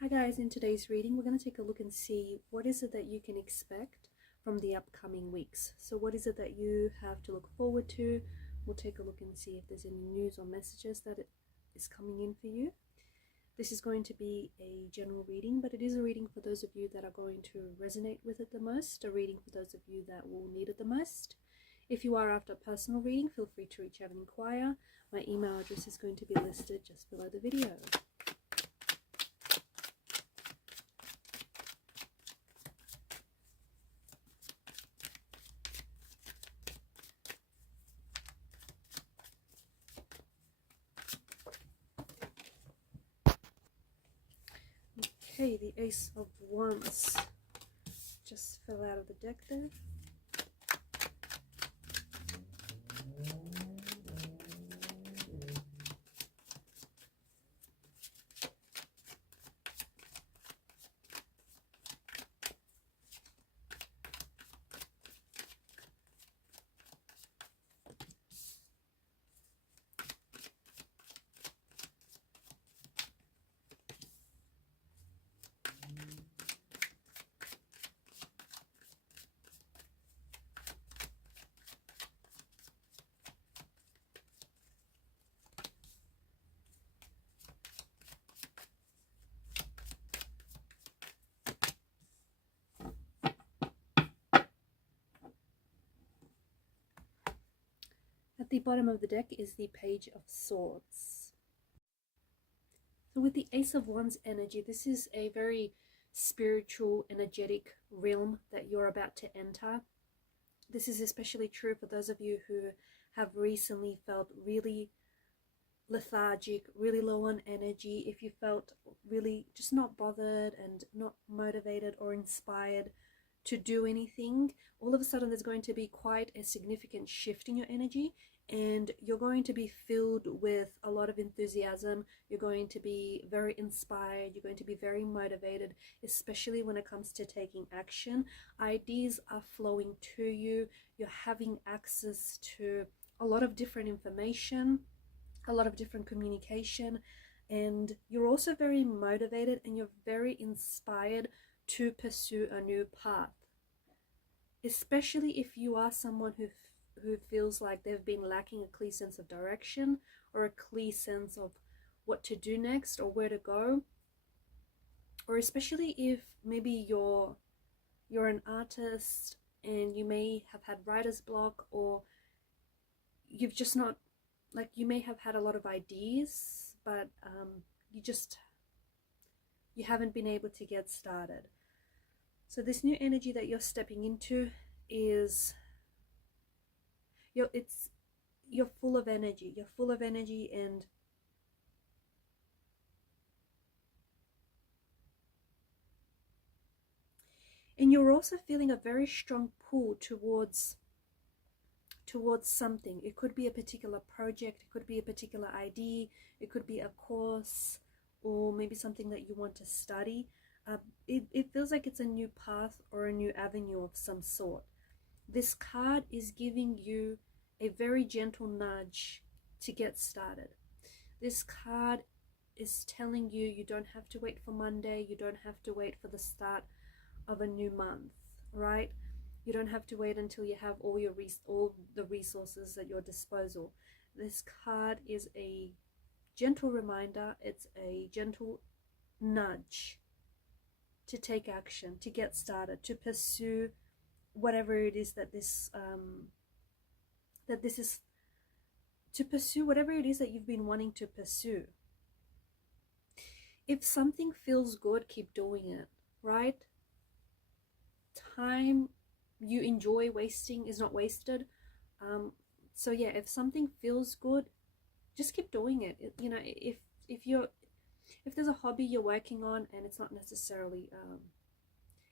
Hi guys, in today's reading we're going to take a look and see what is it that you can expect from the upcoming weeks. So what is it that you have to look forward to? We'll take a look and see if there's any news or messages that is coming in for you. This is going to be a general reading, but it is a reading for those of you that are going to resonate with it the most, a reading for those of you that will need it the most. If you are after a personal reading, feel free to reach out and inquire. My email address is going to be listed just below the video. Okay, the Ace of Wands just fell out of the deck there. At the bottom of the deck is the Page of Swords. So with the Ace of Wands energy, this is a very spiritual, energetic realm that you're about to enter. This is especially true for those of you who have recently felt really lethargic, really low on energy. If you felt really just not bothered and not motivated or inspired to do anything, all of a sudden there's going to be quite a significant shift in your energy, and you're going to be filled with a lot of enthusiasm. You're going to be very inspired. You're going to be very motivated, especially when it comes to taking action. Ideas are flowing to you. You're having access to a lot of different information, a lot of different communication, and you're also very motivated and you're very inspired to pursue a new path, especially if you are someone who feels like they've been lacking a clear sense of direction or a clear sense of what to do next or where to go, or especially if maybe you're an artist and you may have had writer's block, or you've just not, like, you may have had a lot of ideas, but you haven't been able to get started. So this new energy that you're stepping into is you're full of energy. You're full of energy, and you're also feeling a very strong pull towards something. It could be a particular project, it could be a particular idea, it could be a course, or maybe something that you want to study. It feels like it's a new path or a new avenue of some sort. This card is giving you a very gentle nudge to get started. This card is telling you you don't have to wait for Monday, you don't have to wait for the start of a new month, right? You don't have to wait until you have all the resources at your disposal. This card is a gentle reminder, it's a gentle nudge to take action, to get started, to pursue whatever it is that to pursue whatever it is that you've been wanting to pursue. If something feels good, keep doing it, right? Time you enjoy wasting is not wasted. So yeah, if something feels good, just keep doing it. You know, if there's a hobby you're working on and it's not necessarily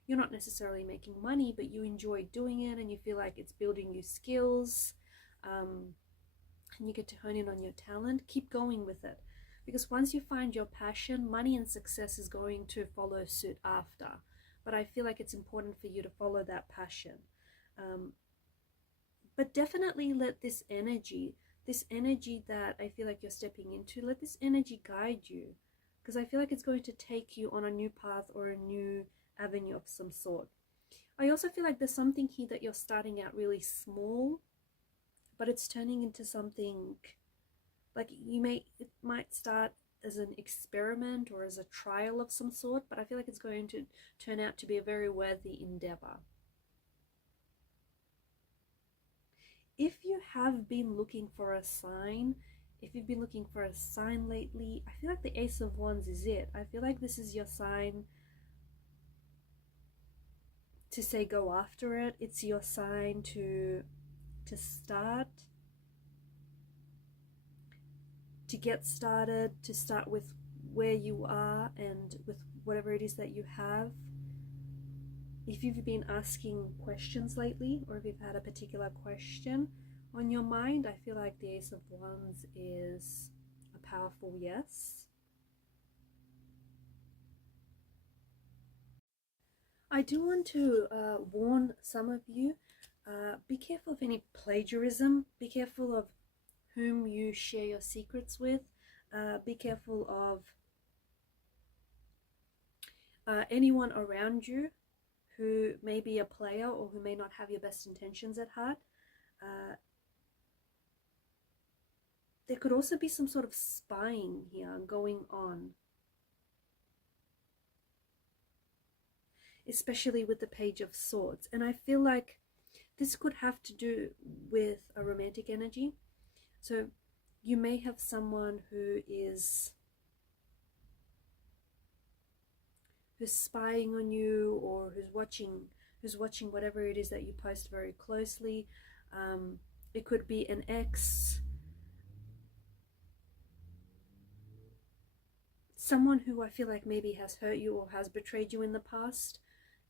you're not necessarily making money, but you enjoy doing it and you feel like it's building you skills, and you get to hone in on your talent, keep going with it. Because once you find your passion, money and success is going to follow suit after. But I feel like it's important for you to follow that passion. But definitely let this energy that I feel like you're stepping into, let this energy guide you. because I feel like it's going to take you on a new path or a new avenue of some sort. I also feel like there's something here that you're starting out really small, but it's turning into something like it might start as an experiment or as a trial of some sort, but I feel like it's going to turn out to be a very worthy endeavor. If you have been looking for a sign, if you've been looking for a sign lately, I feel like the Ace of Wands is it. I feel like this is your sign to say go after it. It's your sign to start, to get started, to start with where you are and with whatever it is that you have. If you've been asking questions lately, or if you've had a particular question on your mind, I feel like the Ace of Wands is a powerful yes. I do want to warn some of you, be careful of any plagiarism, be careful of whom you share your secrets with, be careful of anyone around you who may be a player or who may not have your best intentions at heart. There could also be some sort of spying here going on, especially with the Page of Swords. And I feel like this could have to do with a romantic energy. So you may have someone who's spying on you, or who's watching whatever it is that you post very closely. It could be an ex, someone who I feel like maybe has hurt you or has betrayed you in the past.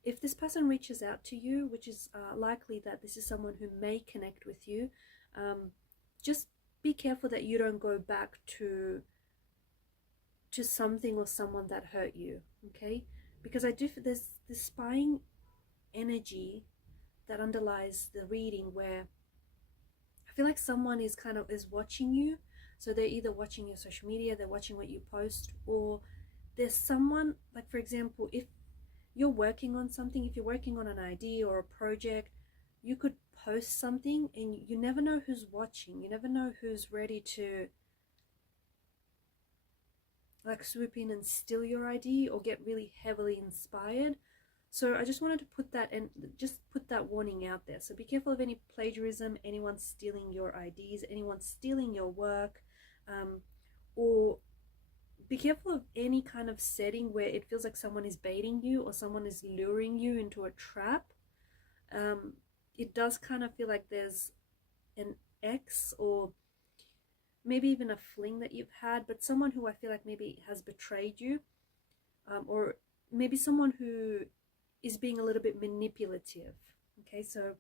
If this person reaches out to you, which is likely that this is someone who may connect with you, just be careful that you don't go back to something or someone that hurt you, okay? Because there's this spying energy that underlies the reading, where I feel like someone is watching you. So they're either watching your social media, they're watching what you post, or there's someone, like for example, if you're working on something, if you're working on an idea or a project, you could post something and you never know who's watching, you never know who's ready to like swoop in and steal your idea or get really heavily inspired. So I just wanted to put that warning out there. So be careful of any plagiarism, anyone stealing your ideas, anyone stealing your work, or be careful of any kind of setting where it feels like someone is baiting you or someone is luring you into a trap. It does kind of feel like there's an ex, or maybe even a fling that you've had, but someone who I feel like maybe has betrayed you, or maybe someone who is being a little bit manipulative. Okay, so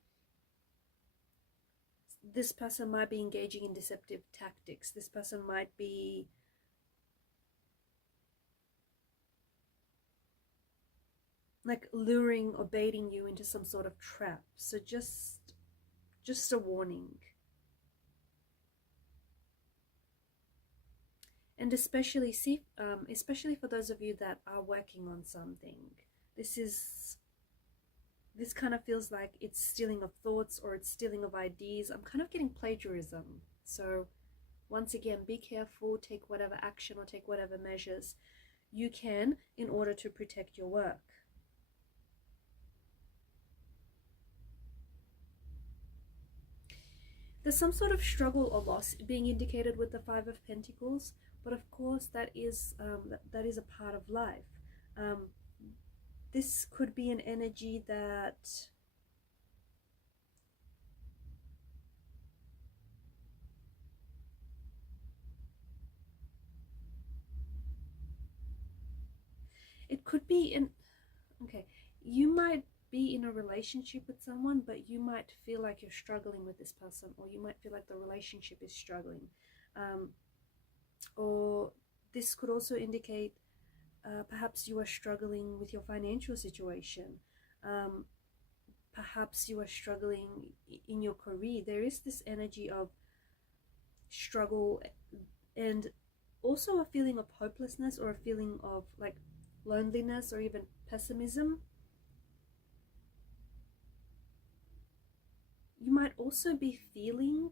this person might be engaging in deceptive tactics. This person might be like luring or baiting you into some sort of trap. So just a warning. And especially for those of you that are working on something, this kind of feels like it's stealing of thoughts or it's stealing of ideas. I'm kind of getting plagiarism. So once again, be careful, take whatever action or take whatever measures you can in order to protect your work. There's some sort of struggle or loss being indicated with the Five of Pentacles, but of course that is a part of life. This could be an energy that it could be you might be in a relationship with someone, but you might feel like you're struggling with this person, or you might feel like the relationship is struggling, or this could also indicate perhaps you are struggling with your financial situation, perhaps you are struggling in your career. There is this energy of struggle, and also a feeling of hopelessness or a feeling of like loneliness or even pessimism. You might also be feeling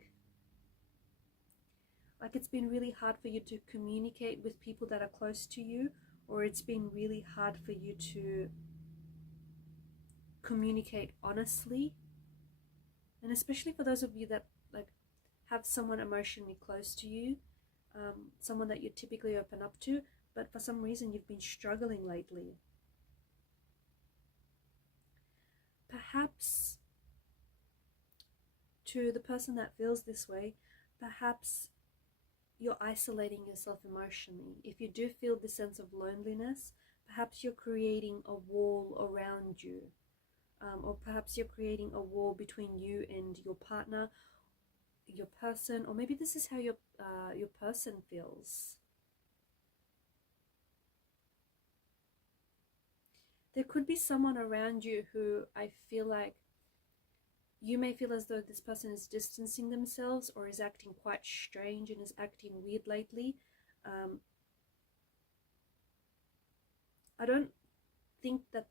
like it's been really hard for you to communicate with people that are close to you, or it's been really hard for you to communicate honestly. And especially for those of you that like have someone emotionally close to you, someone that you typically open up to, but for some reason you've been struggling lately. Perhaps to the person that feels this way, perhaps you're isolating yourself emotionally. If you do feel this sense of loneliness, perhaps you're creating a wall around you, or perhaps you're creating a wall between you and your partner, your person, or maybe this is how your person feels. There could be someone around you who I feel like you may feel as though this person is distancing themselves or is acting quite strange and is acting weird lately. I don't think that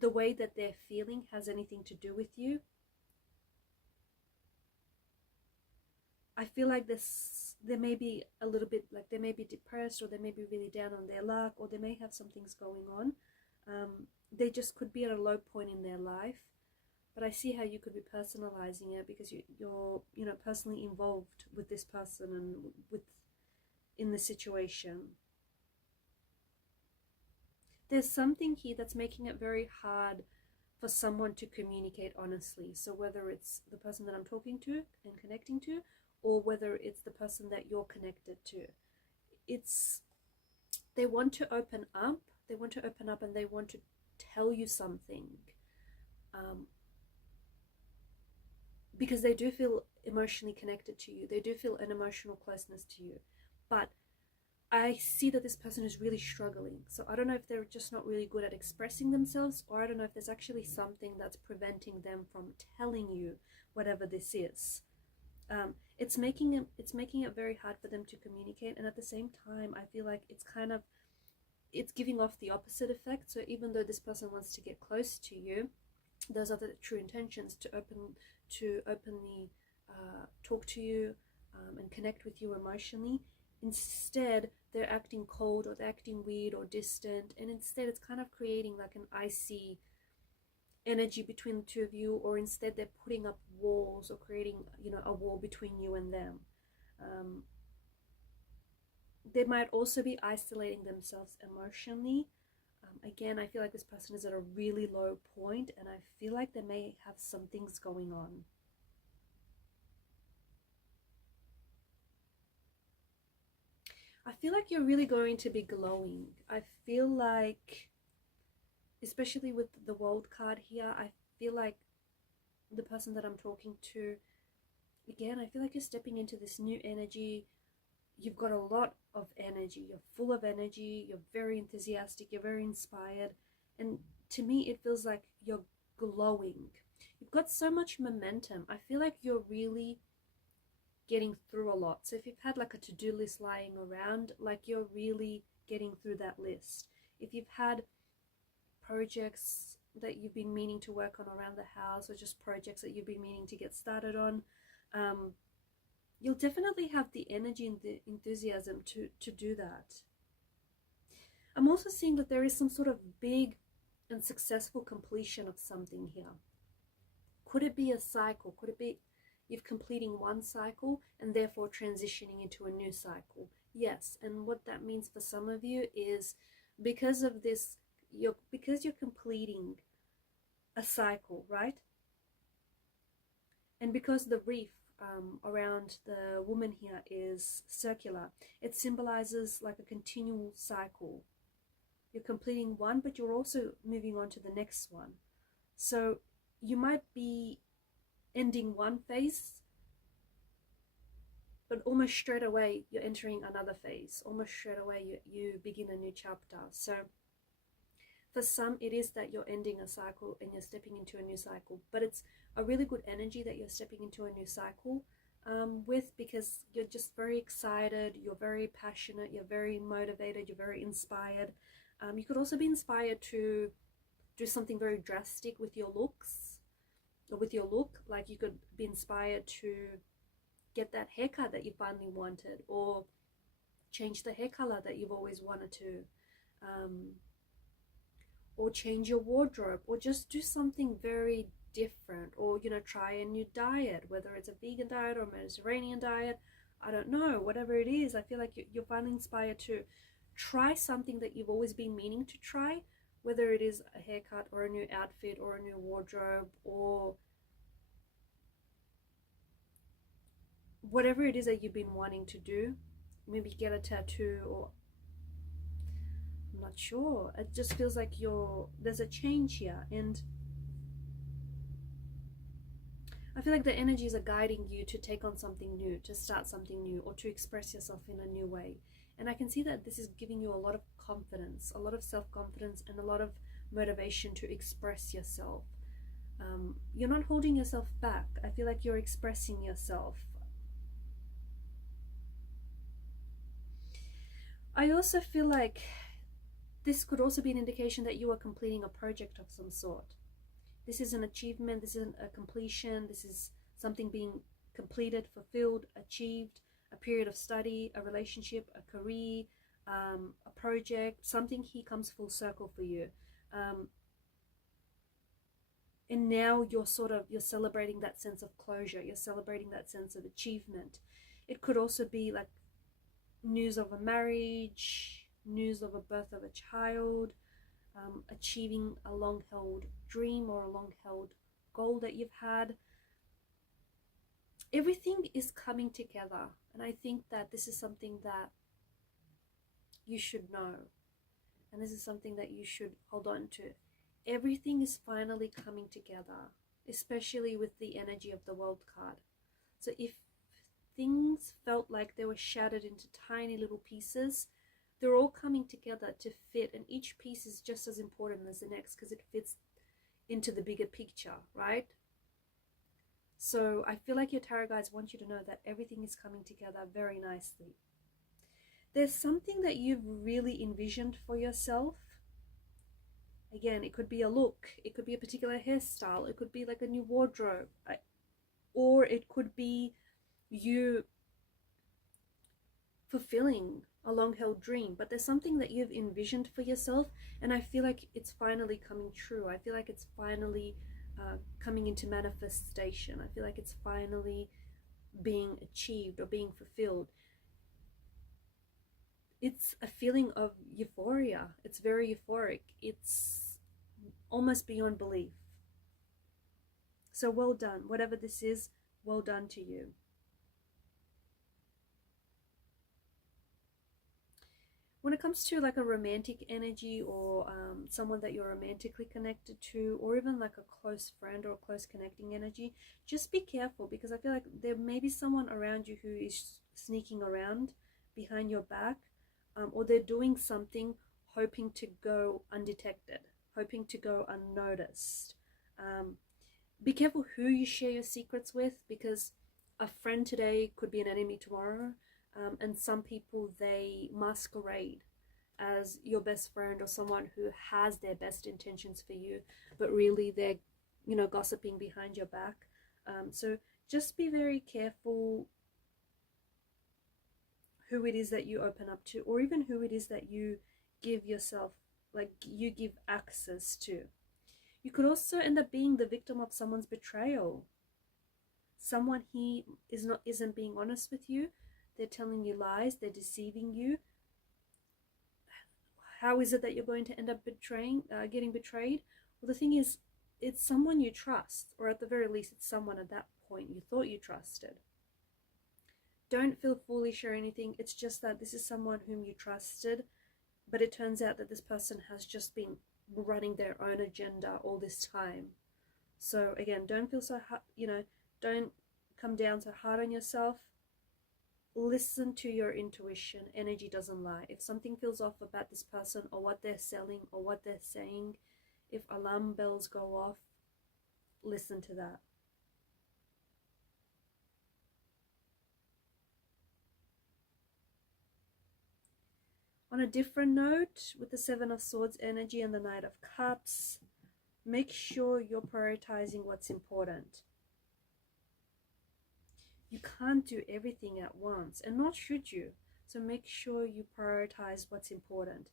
the way that they're feeling has anything to do with you. I feel like there may be a little bit like they may be depressed, or they may be really down on their luck, or they may have some things going on. They just could be at a low point in their life. But I see how you could be personalizing it because you're personally involved with this person and in the situation. There's something here that's making it very hard for someone to communicate honestly. So whether it's the person that I'm talking to and connecting to, or whether it's the person that you're connected to, they want to open up. They want to open up and they want to tell you something. Because they do feel emotionally connected to you. They do feel an emotional closeness to you. But I see that this person is really struggling. So I don't know if they're just not really good at expressing themselves, or I don't know if there's actually something that's preventing them from telling you whatever this is. It's making it very hard for them to communicate, and at the same time I feel like it's giving off the opposite effect. So even though this person wants to get close to you, those are the true intentions, to openly talk to you and connect with you emotionally. Instead, they're acting cold, or they're acting weird or distant, and instead it's kind of creating like an icy energy between the two of you, or instead they're putting up walls or creating a wall between you and them. They might also be isolating themselves emotionally. Again, I feel like this person is at a really low point, and I feel like they may have some things going on. I feel like you're really going to be glowing. I feel like, especially with the World card here, I feel like the person that I'm talking to, again, I feel like you're stepping into this new energy. You've got a lot of energy. You're full of energy. You're very enthusiastic. You're very inspired. And to me, it feels like you're glowing. You've got so much momentum. I feel like you're really getting through a lot. So if you've had like a to-do list lying around, like you're really getting through that list. If you've had projects that you've been meaning to work on around the house, or just projects that you've been meaning to get started on, you'll definitely have the energy and the enthusiasm to do that. I'm also seeing that there is some sort of big and successful completion of something here. Could it be a cycle? Could it be you're completing one cycle and therefore transitioning into a new cycle? Yes, and what that means for some of you is because of this, because you're completing a cycle, right? And because the reef around the woman here is circular, it symbolizes like a continual cycle. You're completing one, but you're also moving on to the next one. So you might be ending one phase, but almost straight away you're entering another phase. Almost straight away you begin a new chapter. So for some, it is that you're ending a cycle and you're stepping into a new cycle, but it's a really good energy that you're stepping into a new cycle. with, because you're just very excited, you're very passionate, you're very motivated, you're very inspired. You could also be inspired to do something very drastic with your looks, or with your look. Like you could be inspired to get that haircut that you finally wanted, or change the hair color that you've always wanted to, or change your wardrobe, or just do something very different, or try a new diet, whether it's a vegan diet or a Mediterranean diet. I don't know, whatever it is. I feel like you're finally inspired to try something that you've always been meaning to try, whether it is a haircut or a new outfit or a new wardrobe, or whatever it is that you've been wanting to do. Maybe get a tattoo, or I'm not sure. It just feels like there's a change here, and I feel like the energies are guiding you to take on something new, to start something new, or to express yourself in a new way. And I can see that this is giving you a lot of confidence, a lot of self-confidence, and a lot of motivation to express yourself. You're not holding yourself back. I feel like you're expressing yourself. I also feel like this could also be an indication that you are completing a project of some sort. This is an achievement, this is a completion, this is something being completed, fulfilled, achieved, a period of study, a relationship, a career, a project, something here comes full circle for you. And now you're celebrating that sense of closure, you're celebrating that sense of achievement. It could also be like news of a marriage, news of a birth of a child, achieving a long-held dream or a long-held goal that you've had. Everything is coming together, and I think that this is something that you should know, and this is something that you should hold on to. Everything is finally coming together, especially with the energy of the World card. So if things felt like they were shattered into tiny little pieces, they're all coming together to fit, and each piece is just as important as the next because it fits into the bigger picture, right? So I feel like your tarot guides want you to know that everything is coming together very nicely. There's something that you've really envisioned for yourself. Again, it could be a look, it could be a particular hairstyle, it could be like a new wardrobe, or it could be you fulfilling a long-held dream. But there's something that you've envisioned for yourself, and I feel like it's finally coming true. I feel like it's finally coming into manifestation. I feel like it's finally being achieved or being fulfilled. It's a feeling of euphoria. It's very euphoric. It's almost beyond belief. So well done. Whatever this is, well done to you. When it comes to like a romantic energy, or someone that you're romantically connected to, or even like a close friend or a close connecting energy, just be careful, because I feel like there may be someone around you who is sneaking around behind your back, or they're doing something hoping to go undetected, hoping to go unnoticed. Be careful who you share your secrets with, because a friend today could be an enemy tomorrow. And some people, they masquerade as your best friend or someone who has their best intentions for you, but really they're, gossiping behind your back. So just be very careful who it is that you open up to, or even who it is that you give yourself, like you give access to. You could also end up being the victim of someone's betrayal. Someone he isn't being honest with you. They're telling you lies, they're deceiving you. How is it that you're going to end up getting betrayed? Well, the thing is, it's someone you trust, or at the very least, it's someone at that point you thought you trusted. Don't feel foolish or anything. It's just that this is someone whom you trusted, but it turns out that this person has just been running their own agenda all this time. So again, don't feel so hard, don't come down so hard on yourself. Listen to your intuition. Energy doesn't lie. If something feels off about this person, or what they're selling, or what they're saying, if alarm bells go off, listen to that. On a different note, with the Seven of Swords energy and the Knight of Cups, make sure you're prioritizing what's important. You can't do everything at once, and nor should you. So make sure you prioritize what's important.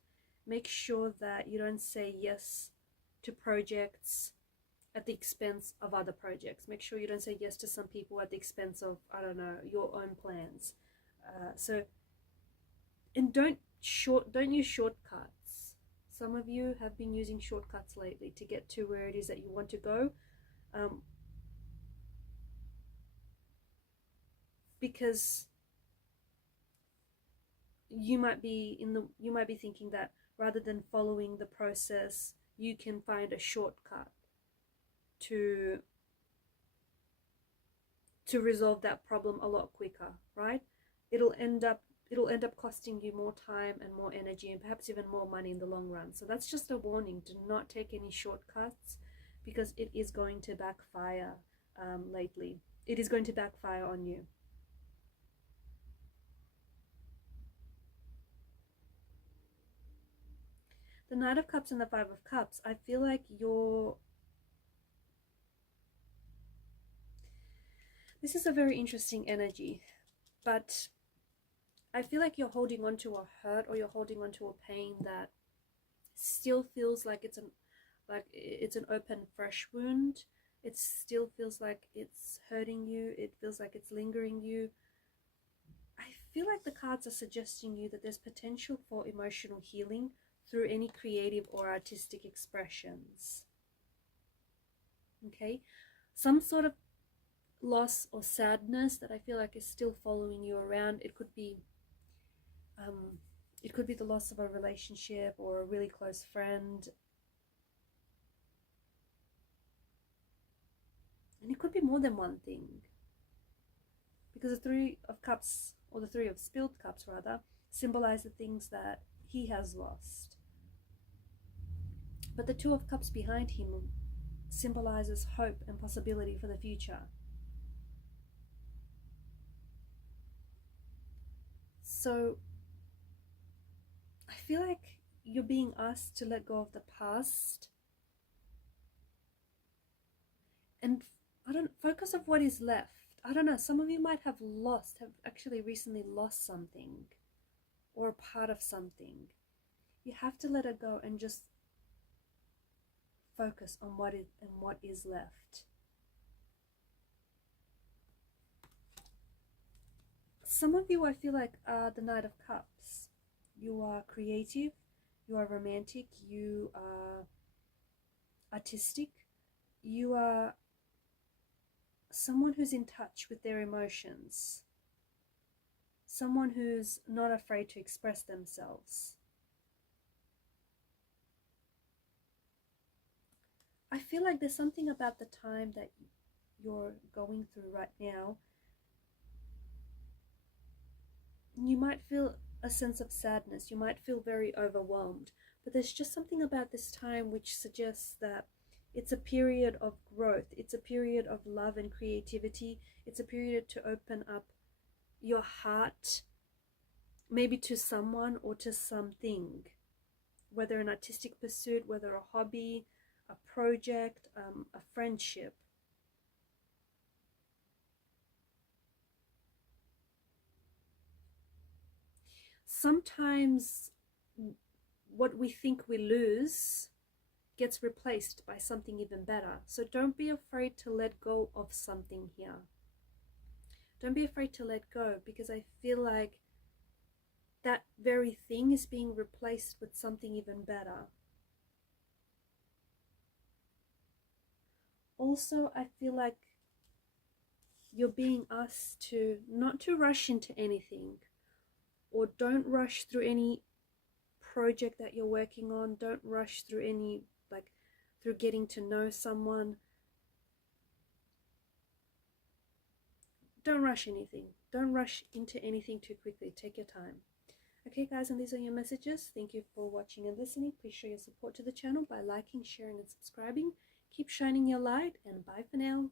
Make sure that you don't say yes to projects at the expense of other projects. Make sure you don't say yes to some people at the expense of, I don't know, your own plans. And don't use shortcuts. Some of you have been using shortcuts lately to get to where it is that you want to go, because you might be thinking that rather than following the process, you can find a shortcut to resolve that problem a lot quicker, right? It'll end up costing you more time and more energy and perhaps even more money in the long run. So that's just a warning. Do not take any shortcuts, because it is going to backfire lately. It is going to backfire on you. The Knight of Cups and the Five of Cups, I feel like this is a very interesting energy, but I feel like you're holding on to a hurt, or you're holding on to a pain that still feels like it's an open, fresh wound. It still feels like it's hurting you. It feels like it's lingering you. I feel like the cards are suggesting you that there's potential for emotional healing through any creative or artistic expressions. Okay, some sort of loss or sadness that I feel like is still following you around. It could be the loss of a relationship or a really close friend, and it could be more than one thing, because the Three of Cups, or the Three of Spilled Cups rather, symbolize the things that he has lost, but the Two of Cups behind him symbolizes hope and possibility for the future. So I feel like you're being asked to let go of the past and focus on what is left. I don't know, some of you might have actually recently lost something, or a part of something. You have to let it go and just focus on what is left. Some of you, I feel like, are the Knight of Cups. You are creative, you are romantic, you are artistic, you are someone who's in touch with their emotions, someone who's not afraid to express themselves. I feel like there's something about the time that you're going through right now. You might feel a sense of sadness, you might feel very overwhelmed, but there's just something about this time which suggests that it's a period of growth, it's a period of love and creativity, it's a period to open up your heart, maybe to someone or to something, whether an artistic pursuit, whether a hobby, a project, a friendship. Sometimes what we think we lose gets replaced by something even better. So don't be afraid to let go of something here. Don't be afraid to let go, because I feel like that very thing is being replaced with something even better. Also, I feel like you're being asked to not to rush into anything, or don't rush through any project that you're working on. Don't rush through through getting to know someone. Don't rush anything. Don't rush into anything too quickly. Take your time. Okay guys, and these are your messages. Thank you for watching and listening. Please show your support to the channel by liking, sharing and subscribing. Keep shining your light, and bye for now.